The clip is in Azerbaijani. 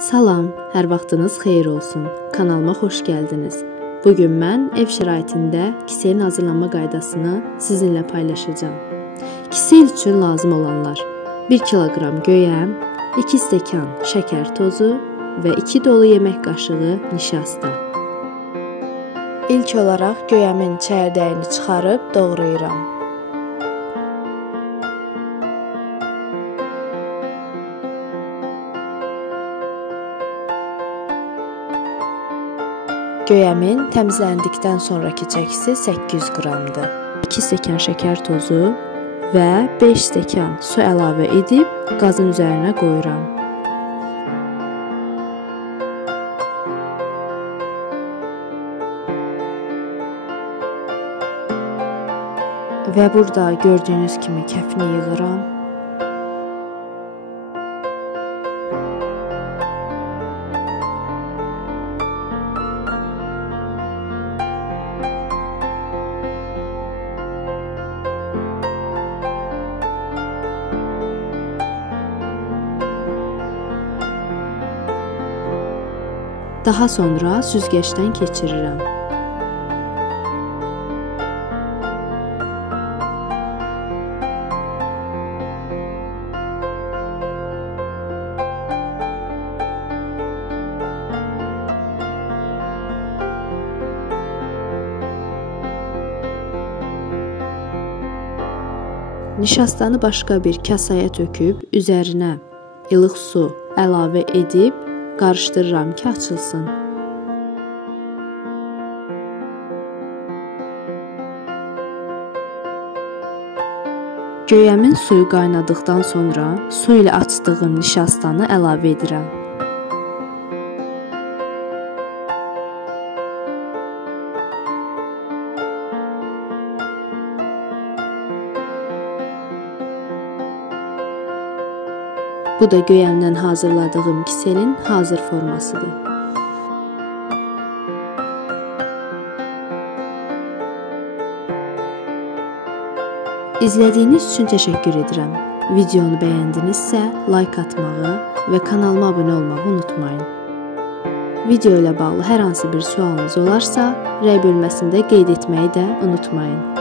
Salam, hər vaxtınız xeyir olsun. Kanalıma xoş gəldiniz. Bugün mən ev şəraitində kiseyin hazırlanma qaydasını sizinlə paylaşacağam. Kise üçün lazım olanlar: 1 kiloqram göyəm, 2 stəkan şəkər tozu və 2 dolu yemək qaşığı nişasta. İlk olaraq göyəmin çəyirdəyini çıxarıb doğrayıram. Göyəmin təmizləndikdən sonraki çəkisi 800 qramdır. 2 stəkan şəkər tozu və 5 stəkan su əlavə edib qazın üzərinə qoyuram. Və burada gördüyünüz kimi kəfini yığıram. Daha sonra süzgəcdən keçirirəm. Nişastanı başqa bir kasaya töküb, üzərinə ilıq su əlavə edib qarışdırıram ki, açılsın. Göyəmin suyu qaynadıqdan sonra su ilə açdığım nişastanı əlavə edirəm. Bu da göyəmdən hazırladığım kisenin hazır formasıdır. İzlədiyiniz üçün təşəkkür edirəm. Videonu bəyəndinizsə, like atmağı və kanalıma abunə olmağı unutmayın. Video ilə bağlı hər hansı bir sualınız olarsa, rəy bölməsində qeyd etməyi də unutmayın.